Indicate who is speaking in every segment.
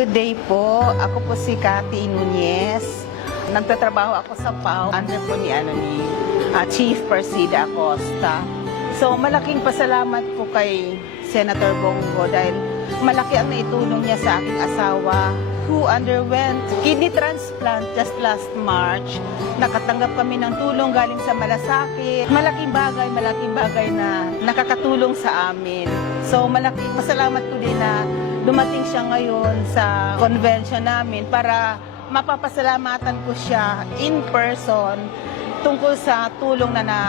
Speaker 1: Good day po. Ako po si Cathy Nunez. Nagtatrabaho ako sa PAO under po ni, ano, ni ah, Chief Persida Acosta. So malaking pasalamat po kay Senator Bongo dahil malaki ang naitulong niya sa aking asawa who underwent kidney transplant just last March. Nakatanggap kami ng tulong galing sa malasakit. Malaking bagay, malaking bagay na nakakatulong sa amin. So malaking pasalamat ko din na dumating siya ngayon sa convention namin para mapapasalamatan ko siya in person tungkol sa tulong na, na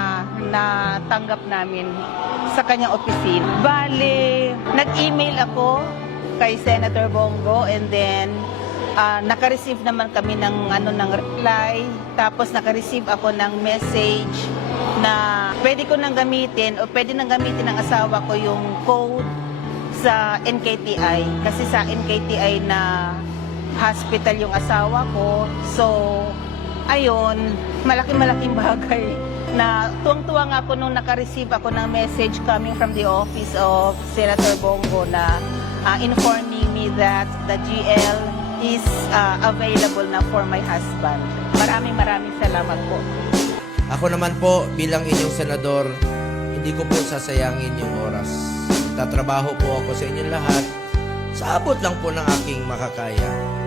Speaker 1: natanggap namin sa kanyang opisina. Bale, nag-email ako kay Senator Bongo and then ah, naka-receive naman kami ng ano ng reply tapos naka-receive ako ng message na pwede ko nang gamitin o pwede nang gamitin ng asawa ko yung code sa NKTI kasi sa NKTI na hospital yung asawa ko. So, ayun, malaki-malaking bagay na tuwang-tuwa nga ako nung naka-receive ako ng message coming from the office of Senator Bongo na uh, informing me that the GL is uh, available na for my husband. Maraming maraming salamat po.
Speaker 2: Ako naman po bilang inyong senador, hindi ko po sasayangin yung oras. Tatrabaho po ako sa inyong lahat sa abot lang po ng aking makakaya.